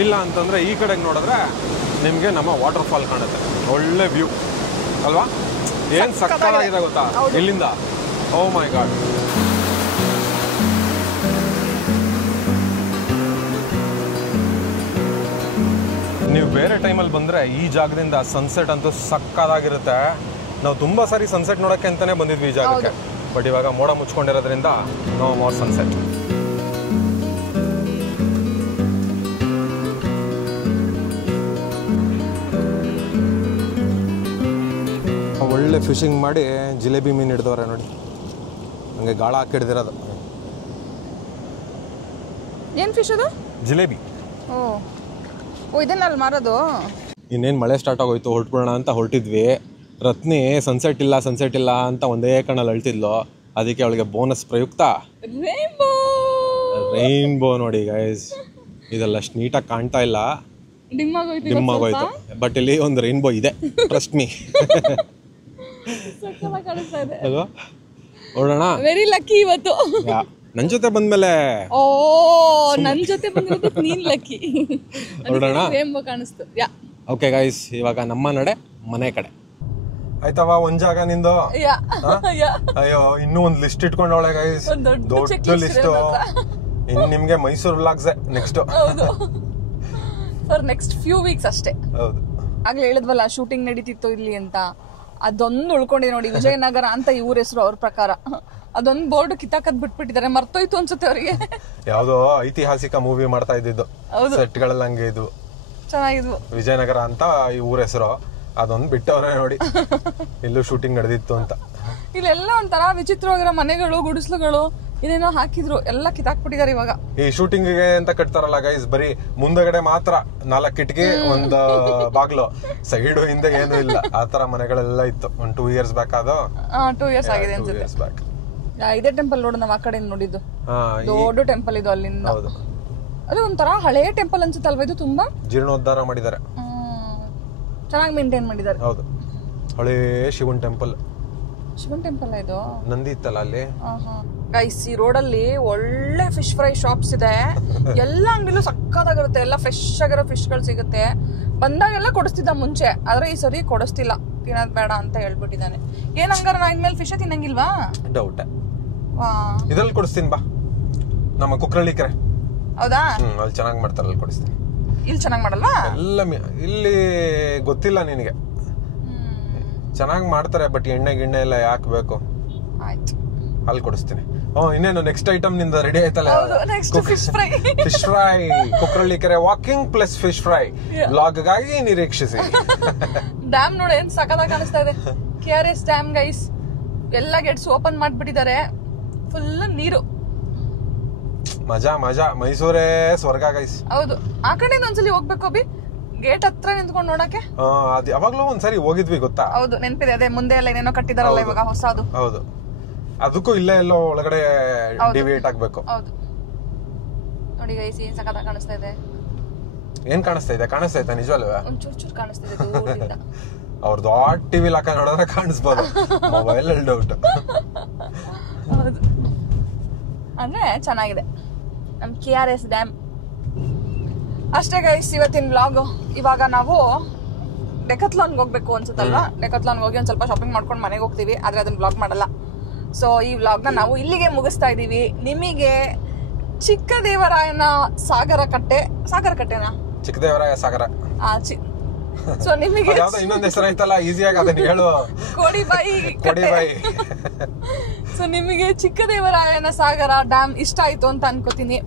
ಇಲ್ಲ ಅಂತಂದರೆ ಈ ಕಡೆಗೆ ನೋಡಿದ್ರೆ ನಿಮಗೆ ನಮ್ಮ ವಾಟರ್ ಫಾಲ್ ಕಾಣುತ್ತೆ. ಒಳ್ಳೆ ವ್ಯೂ ಅಲ್ವಾ? ಏನು ಸಕ್ಕತ್ತಾಗಿದೆ ಗೊತ್ತಾ ಇಲ್ಲಿಂದ. ಓ ಮೈ ಗಾಡ್. ನೀವು ಬೇರೆ ಟೈಮಲ್ಲಿ ಬಂದರೆ ಈ ಜಾಗದಿಂದ ಸನ್ಸೆಟ್ ಅಂತೂ ಸಕ್ಕತ್ತಾಗಿರುತ್ತೆ. ನಾವು ತುಂಬ ಸಾರಿ ಸನ್ಸೆಟ್ ನೋಡೋಕ್ಕೆ ಅಂತಲೇ ಬಂದಿದ್ವಿ ಈ ಜಾಗಕ್ಕೆ. ಬಟ್ ಇವಾಗ ಮೋಡ ಮುಚ್ಕೊಂಡಿರೋದ್ರಿಂದ ನೋ ಮೋರ್ ಸನ್ಸೆಟ್. ಒಳ್ಳೆ ಫಿಶಿಂಗ್ ಮಾಡಿ ಜಿಲೇಬಿ ಮೀನು ಹಿಡ್ದವ್ರೆ ನೋಡಿ, ಹಂಗೆ ಗಾಳ ಹಾಕಿ ಹಿಡ್ದಿರೋದು. ಏನು ಫಿಶ್ ಅದು? ಜಿಲೇಬಿ. ಓ ಇದನ್ನಲ್ಲಿ ಮಾರೋದು. ಇನ್ನೇನು ಮಳೆ ಸ್ಟಾರ್ಟ್ ಆಗೋಯ್ತು, ಹೊರಟ್ಬಿಡೋಣ ಅಂತ ಹೊರಟಿದ್ವಿ. ರತ್ನಿ ಸನ್ಸೆಟ್ ಇಲ್ಲ ಅಂತ ಒಂದೇ ಕಣ್ಣಲ್ಲಿ ಅಳ್ತಿದ್ಲು. ಅದಕ್ಕೆ ಅವಳಿಗೆ ಬೋನಸ್ ಪ್ರಯುಕ್ತ ರೈನ್ಬೋ ನೋಡಿ ಗೈಸ್. ಇದೆಲ್ಲ ಅಷ್ಟು ನೀಟಾಗಿ ಕಾಣ್ತಾ ಇಲ್ಲ, ಡಿಮ್ ಆಗೋಯ್ತು. ಬಟ್ ಇಲ್ಲಿ ಒಂದು ರೈನ್ಬೋ ಇದೆ, ಟ್ರಸ್ಟ್ ಮೀ. ಅಲ್ವಾ? ಹೊರಡೋಣ. ವೆರಿ ಲಕ್ಕಿ ಇವತ್ತು. ನನ್ನ ಜೊತೆ ಬಂದ್ಮೇಲೆ. ಓ ನನ್ನ ಜೊತೆ ಬಂದಿರೋದಕ್ಕೆ ನೀನ್ ಲಕ್ಕಿ. ಹೊರಡೋಣ. ರೈನ್ಬೋ ಕಾಣಿಸ್ತು. ಓಕೆ ಗೈಸ್, ಇವಾಗ ನಮ್ಮ ನಡೆ ಮನೆ ಕಡೆ. ಆಯ್ತವ, ಒಂದ್ ಜಾಗ ನಿಂದು. ಅಯ್ಯೋ, ಇನ್ನೂ ಒಂದ್ ಲಿಸ್ಟ್ ಇಟ್ಕೊಂಡವಳೆ ಗೈಸ್, ದೊಡ್ಡ ಲಿಸ್ಟ್. ಇನ್ನು ನಿಮ್ಗೆ Mysuru vlogs next. For next few weeks ಅಷ್ಟೇ. ಹೌದು, ಆಗ್ಲೇ ಹೇಳಿದ್ವಲ್ಲ ಶೂಟಿಂಗ್ ನಡೀತಿತ್ತು ಇಲ್ಲಿ ಅಂತ. ಅದೊಂದು ಉಳ್ಕೊಂಡಿದೆ ನೋಡಿ, ವಿಜಯನಗರ ಅಂತ ಇವ್ರ ಹೆಸರು ಅವ್ರ ಪ್ರಕಾರ. ಅದೊಂದು ಬೋರ್ಡ್ ಕಿತ್ತಾಕದ್ ಬಿಟ್ಬಿಟ್ಟಿದ್ದಾರೆ, ಮರ್ತೋಯ್ತು ಅನ್ಸುತ್ತೆ ಅವರಿಗೆ. ಯಾವ್ದೋ ಐತಿಹಾಸಿಕ ಮೂವಿ ಮಾಡ್ತಾ ಇದ್ದಿದ್ದು, ಸೆಟ್ಗಳೆಲ್ಲ ಹಂಗೆ ಇದ್ವು, ಚೆನ್ನಾಗಿದ್ವು. ವಿಜಯನಗರ ಅಂತ ಈ ಊರ ಹೆಸರು. ಅದೊಂದು ಬಿಟ್ಟವ್ರೆ ನೋಡಿ, ಇಲ್ಲೂ ಶೂಟಿಂಗ್ ನಡೆದಿತ್ತು ಅಂತ. ಇಲ್ಲೆಲ್ಲ ಒಂಥರ ವಿಚಿತ್ರವಾಗಿರೋ ಮನೆಗಳು, ಗುಡಿಸ್ಲುಗಳು ಇದೇನೋ ಹಾಕಿದ್ರು, ಎಲ್ಲ ಕಿತ್ತಾಕ್ಬಿಟ್ಟಿದ್ದಾರೆ ಇವಾಗ. ಈ ಶೂಟಿಂಗ್ ಗೆ ಅಂತ ಕಟ್ತಾರಲ್ಲ ಗೈಸ್, ಬರೀ ಮುಂದಗಡೆ ಮಾತ್ರ 4 ಕಿಟಕಿ, ಒಂದು ಬಾಗ್ಲು, ಸೈಡ್ ಹಿಂದೆ ಏನು ಇಲ್ಲ. ಆತರ ಮನೆಗಳೆಲ್ಲ ಇತ್ತು. ಒಂದು 2 years ಬ್ಯಾಕ್. ಅದು 2 years ಆಗಿದೆ ಅನ್ಸುತ್ತೆ. ಇದೇ ಟೆಂಪಲ್ ನೋಡು, ನಾವು ಆ ಕಡೆ ನೋಡಿದ್ದು ದೊಡ್ಡ ಟೆಂಪಲ್ ಇದು ಅಲ್ಲಿಂದ. ಅದು ಒಂಥರ ಹಳೆ ಟೆಂಪಲ್ ಅನ್ಸುತ್ತೆ ಅಲ್ವಾ? ಇದು ತುಂಬಾ ಜೀರ್ಣೋದ್ಧಾರ ಮಾಡಿದ್ದಾರೆ, ಚೆನ್ನಾಗಿ ಮೇಂಟೈನ್ ಮಾಡಿದ್ದಾರೆ. ಹೌದು, ಹಳೆ ಶಿವನ್ ಟೆಂಪಲ್. ಶಿವನ್ ಟೆಂಪಲ್ ಇದು ನಂದಿ ಇತ್ತಲ್ಲ ಅಲ್ಲಿ. ಗೈಸ್ ಈ ರೋಡಲ್ಲಿ ಒಳ್ಳೆ ಫಿಶ್ ಫ್ರೈ ಶಾಪ್ಸ್ ಇದೆ. ಎಲ್ಲ ಅಂಗಡಿಲೂ ಸಕ್ಕತ್ತಾಗಿರುತ್ತೆ, ಎಲ್ಲ ಫ್ರೆಶ್ ಆಗಿರೋ ಫಿಶ್ಗಳು ಸಿಗುತ್ತೆ. ಬಂದಾಗೆಲ್ಲ ಕೊಡಿಸ್ತಿದ್ದ ಮುಂಚೆ, ಆದ್ರೆ ಈ ಸರಿ ಕೊಡಿಸ್ತಿಲ್ಲ, ತಿನ್ನೋದ್ ಬೇಡ ಅಂತ ಹೇಳ್ಬಿಟ್ಟಿದ್ದಾನೆ. ಏನ್ ಹಂಗಾರ ನಾ ಇನ್ಮೇಲೆ ಫಿಶ್ ತಿನ್ನಂಗಿಲ್ವಾ? ಡೌಟ್. ಇದ್ರಲ್ಲಿ ಕೊಡಿಸ್ತೀನಿ ಬಾ, ನಮ್ಮ ಕುಕ್ರಳ್ಳಿ ಕೆರೆ. ಹೌದಾ? ಅಲ್ಲಿ ಚೆನ್ನಾಗಿ ಮಾಡ್ತಾರೆ, ಅಲ್ಲಿ ಕೊಡಿಸ್ತೀನಿ. ಇಲ್ಲಿ ಚೆನ್ನಾಗಿ ಮಾಡಲ್ವಾ? ಎಲ್ಲ ಇಲ್ಲಿ ಗೊತ್ತಿಲ್ಲ ನಿನಗೆ, ಚೆನ್ನಾಗಿ ಮಾಡ್ತಾರೆ, ಬಟ್ ಎಣ್ಣೆ ಗಿಣ್ಣೆ ಎಲ್ಲ ಯಾಕೆ ಬೇಕು. ಆಯ್ತು, ಅಲ್ಲಿ ಕೊಡಿಸ್ತೀನಿ. ಇನ್ನೇನು ನೆಕ್ಸ್ಟ್ ಐಟಮ್ ನಿಂದ ರೆಡಿ ಆಯ್ತಲ್ಲ? Fish fry. Fish fry, Kukkarahalli Kere walking plus fish fry blog ಗಾಗಿ ನಿರೀಕ್ಷಿಸಿ. ಡ್ಯಾಮ್ ನೋಡಿ ಏನ್ ಸಖತ್ತಾಗಿ ಕಾಣಿಸ್ತಾ ಇದೆ. KRS ಡ್ಯಾಮ್ ಗೈಸ್, ಎಲ್ಲ ಗೇಟ್ಸ್ ಓಪನ್ ಮಾಡ್ಬಿಟ್ಟಿದ್ದಾರೆ, ಫುಲ್ ನೀರು. ಮಜಾ ಮಜಾ, ಮೈಸೂರೇ ಸ್ವರ್ಗ ಗೈಸ್. ಹೌದು, ಆ ಕಡೆಯಿಂದ ಒಂದ್ಸಲಿ ಹೋಗ್ಬೇಕು ಅಭಿ, ಗೇಟ್ ಹತ್ರ ನಿಂತ್ಕೊಂಡು ನೋಡಕ್ಕೆ. ಅದ್ ಯಾವಾಗ್ಲೂ ಒಂದ್ಸರಿ ಹೋಗಿದ್ವಿ ಗೊತ್ತಾ? ಹೌದು, ನೆನಪಿದೆ. ಅದೇ ಮುಂದೆ ಎಲ್ಲ ಏನೇನೋ ಕಟ್ಟಿದಾರಲ್ಲ ಇವಾಗ ಹೊಸದು. ಹೌದು, ಅದಕ್ಕೂ ಇಲ್ಲೇ ಎಲ್ಲೋ ಒಳಗಡೆ ಡಿವಿಯೇಟ್ ಆಗ್ಬೇಕು. ಹೌದು ನೋಡಿ ಗೈಸ್, ಏನ್ ಸಖತ್ತಾಗಿ ಕಾಣಿಸ್ತಾ ಇದೆ. ಏನ್ ಕಾಣಿಸ್ತಾ ಇದೆ? ಕಾಣಿಸ್ತಾ ಇತ್ತಾ ನಿಜವಲ್ವಾ? ಒಂದ್ ಚೂರ್ ಕಾಣಿಸ್ತಾ ಇದೆ ದೂರದಿಂದ. ಅವ್ರ ದೊಡ್ಡ ಟಿವಿ ಲಾಕ ನೋಡಿದ್ರೆ ಕಾಣಿಸ್ಬೋದು, ಮೊಬೈಲ್ ಅಲ್ಲಿ ಡೌಟ್. ಹೌದು, ಅಂದ್ರೆ ಚೆನ್ನಾಗಿದೆ ನಮ್ KRS ಡ್ಯಾಮ್. ಅಷ್ಟೇ ಗೈಸ್ ಇವತ್ತಿನ ವ್ಲಾಗ್. ಇವಾಗ ನಾವು ಡೆಕತ್ಲಾನ್ಗೆ ಹೋಗ್ಬೇಕು ಅನ್ಸುತ್ತಲ್ವಾ? ಡೆಕತ್ಲಾನ್ಗೆ ಹೋಗಿ ಒಂದ್ ಸ್ವಲ್ಪ ಶಾಪಿಂಗ್ ಮಾಡ್ಕೊಂಡು ಮನೆಗೆ ಹೋಗ್ತೀವಿ, ಆದ್ರೆ ಅದನ್ನ ವ್ಲಾಗ್ ಮಾಡಲ್ಲ. ಸೊ ಈ ವ್ಲಾಗ್ನ ನಾವು ಇಲ್ಲಿಗೆ ಮುಗಿಸ್ತಾ ಇದೀವಿ. ನಿಮಗೆ ಚಿಕ್ಕದೇವರಾಯನ ಸಾಗರ ಕಟ್ಟೆನಾ? ಚಿಕ್ಕದೇವರಾಯ ಸಾಗರ. ಸೊ ನಿಮಗೆ ಇನ್ನೊಂದ್ ಹೆಸರು ಐತಲ್ಲ, ಈಸಿಯಾಗಿ ಅದನ್ನ ಹೇಳು. ಕೋಡಿಬಾಯಿ. ಸೊ ನಿಮಗೆ ಚಿಕ್ಕದೇವರಾಯನ ಸಾಗರ ಡ್ಯಾಮ್ ಇಷ್ಟ ಆಯ್ತು ಅಂತ ಅನ್ಕೋತೀನಿ.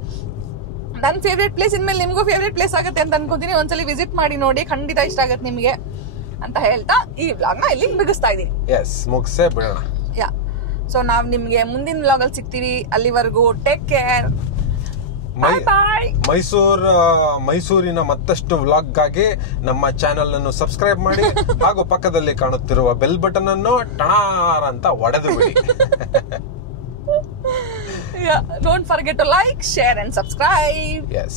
ನನ್ನ ಫೇವ್ರೇಟ್ ಪ್ಲೇಸ್ ಇನ್ಮೇಲೆ ನಿಮಗೂ ಫೇವ್ರೇಟ್ ಪ್ಲೇಸ್ ಆಗುತ್ತೆ ಅಂತ ಅನ್ಕೋತೀನಿ. ಒಂದ್ಸಲಿ ವಿಸಿಟ್ ಮಾಡಿ ನೋಡಿ, ಖಂಡಿತ ಇಷ್ಟ ಆಗತ್ತೆ ನಿಮಗೆ ಅಂತ ಹೇಳ್ತಾ ಈ ವ್ಲಾಗ್ ನ ಇಲ್ಲಿ ಮುಗಿಸ್ತಾ ಇದೀನಿ. ಮುಗಿಸೇ ಬಿಡೋಣ. ಯಾ, ಸೊ ನಾವ್ ನಿಮ್ಗೆ ಮುಂದಿನ ವ್ಲಾಗ್ ಅಲ್ಲಿ ಸಿಗ್ತೀವಿ. ಅಲ್ಲಿವರೆಗೂ ಟೇಕ್ ಕೇರ್, ಬಾಯ್. ಮೈಸೂರಿನ ಮತ್ತಷ್ಟು ವ್ಲಾಗ್ ಗಾಗಿ ನಮ್ಮ ಚಾನೆಲ್ ಅನ್ನು ಸಬ್ಸ್ಕ್ರೈಬ್ ಮಾಡಿ, ಹಾಗೂ ಪಕ್ಕದಲ್ಲಿ ಕಾಣುತ್ತಿರುವ ಬೆಲ್ ಬಟನ್ ಅನ್ನು ಟಣಾರ್ ಅಂತ ಒಡೆದು ಬಿಡಿ. Don't forget to like, share and subscribe. Yes.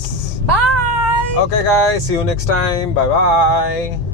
Bye. Okay guys, see you next time. Bye bye.